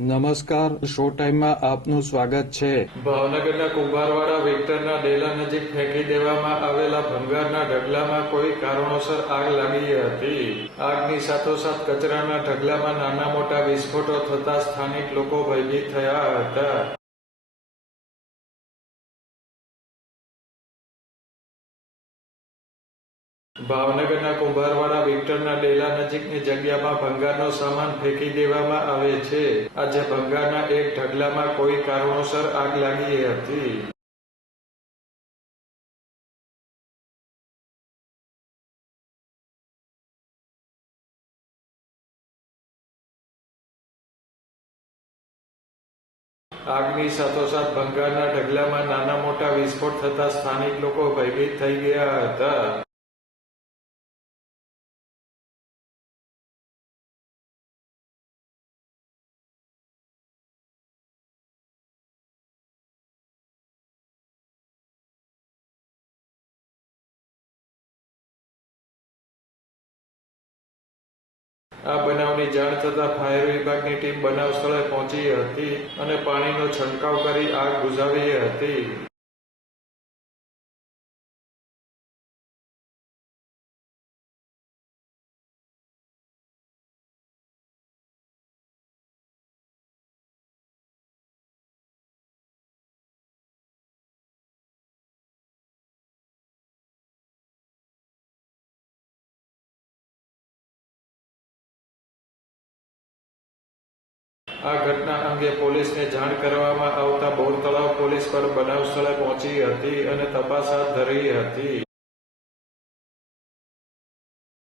નમસ્કાર, શો ટાઈમમાં આપનું સ્વાગત છે. ભાવનગરના કુંભારવાડા વિક્ટરના ડેલા નજીક ફેંકી દેવામાં આવેલા ભંગારના ઢગલામાં કોઈ કારણોસર આગ લાગી હતી. આગની સાથોસાથ કચરાના ઢગલામાં નાના મોટા વિસ્ફોટો થતા સ્થાનિક લોકો ભયભીત થયા હતા. ભાવનગરના કુંભારવાડા વિક્ટરના ડેલા નજીકની જગ્યામાં ભંગારનો સામાન ફેંકી દેવામાં આવે છે. આજે ભંગારના એક ઢગલામાં કોઈ કારણોસર આગ લાગી હતી. આગની સાથોસાથ ભંગારના ઢગલામાં નાના મોટા વિસ્ફોટ થતા સ્થાનિક લોકો ભયભીત થઈ ગયા હતા. આ બનાવની જાણ થતાં ફાયર વિભાગની ટીમ બનાવ સ્થળે પહોંચી હતી અને પાણીનો છંટકાવ કરી આગ બુઝાવી હતી. આ ઘટના અંગે પોલીસને જાણ કરવામાં આવતા બોરતળાવ પોલીસ પર બનાવ સ્થળે પહોંચી હતી અને તપાસ હાથ ધરી હતી.